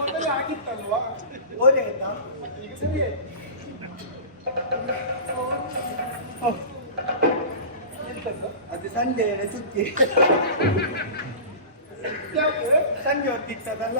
ಮೊದಲೇ ಆಗಿತ್ತಲ್ವಾ, ಓದಿ ಆಯ್ತಾ? ಈಗ ಸರಿ ಆಯ್ತು. ಅದು ಸಂಜೆ ಸುದ್ದಿ ಸಂಜೆ ಹೊತ್ತಿತ್ತದಲ್ಲ.